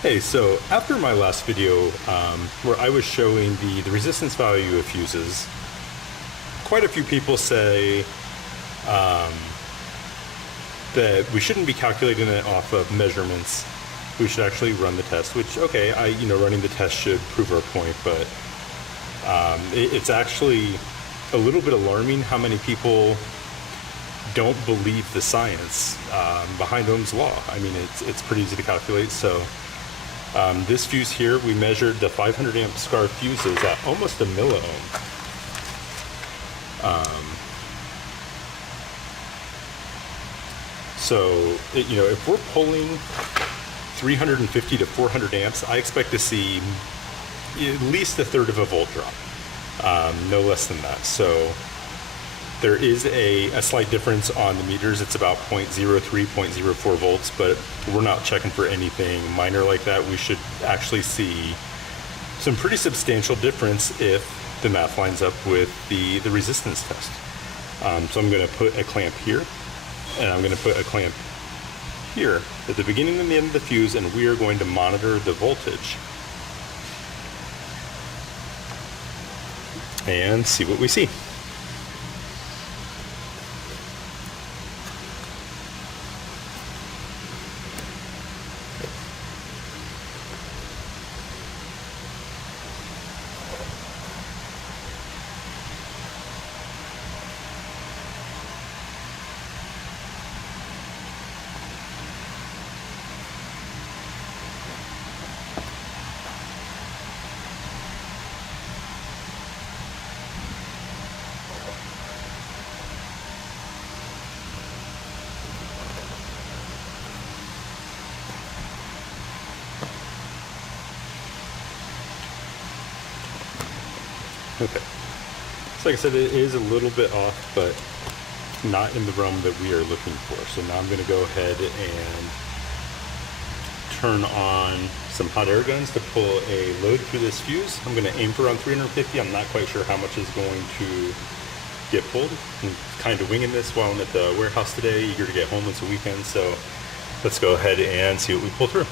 Hey, so after my last video where I was showing the resistance value of fuses, quite a few people say that we shouldn't be calculating it off of measurements. We should actually run the test, which, okay, running the test should prove our point, but it's actually a little bit alarming how many people don't believe the science behind Ohm's law. I mean, it's pretty easy to calculate. So this fuse here, we measured the 500 amp Skar fuses at almost a milliohm. So if we're pulling 350 to 400 amps, I expect to see at least a third of a volt drop, no less than that. So there is a slight difference on the meters. It's about 0.03, 0.04 volts, but we're not checking for anything minor like that. We should actually see some pretty substantial difference if the math lines up with the resistance test. So I'm going to put a clamp here, and I'm going to put a clamp here at the beginning and the end of the fuse, and we are going to monitor the voltage and see what we see. Okay, so like I said, it is a little bit off, but not in the realm that we are looking for. So now I'm going to go ahead and turn on some hot air guns to pull a load through this fuse. I'm going to aim for around 350. I'm not quite sure how much is going to get pulled. I'm kind of winging this while I'm at the warehouse today, eager to get home. It's a weekend, so let's go ahead and see what we pull through.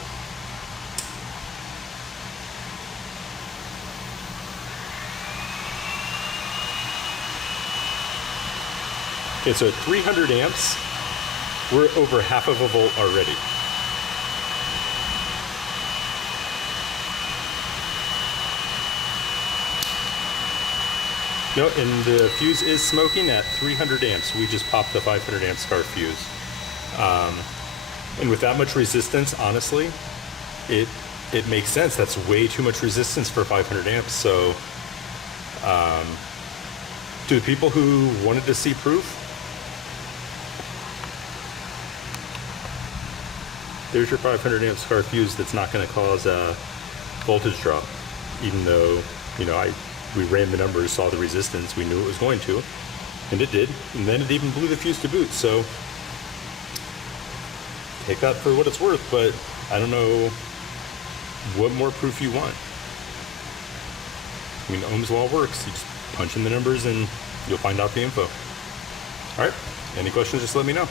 Okay, so at 300 amps, we're over half of a volt already. No, and the fuse is smoking at 300 amps. We just popped the 500 amp Skar fuse. And with that much resistance, honestly, it makes sense. That's way too much resistance for 500 amps. So to the people who wanted to see proof, there's your 500 amp Skar fuse that's not going to cause a voltage drop, even though, we ran the numbers, saw the resistance, we knew it was going to, and it did, and then it even blew the fuse to boot. So take that for what it's worth, but I don't know what more proof you want. I mean, Ohm's law works. You just punch in the numbers and you'll find out the info. All right, any questions, just let me know.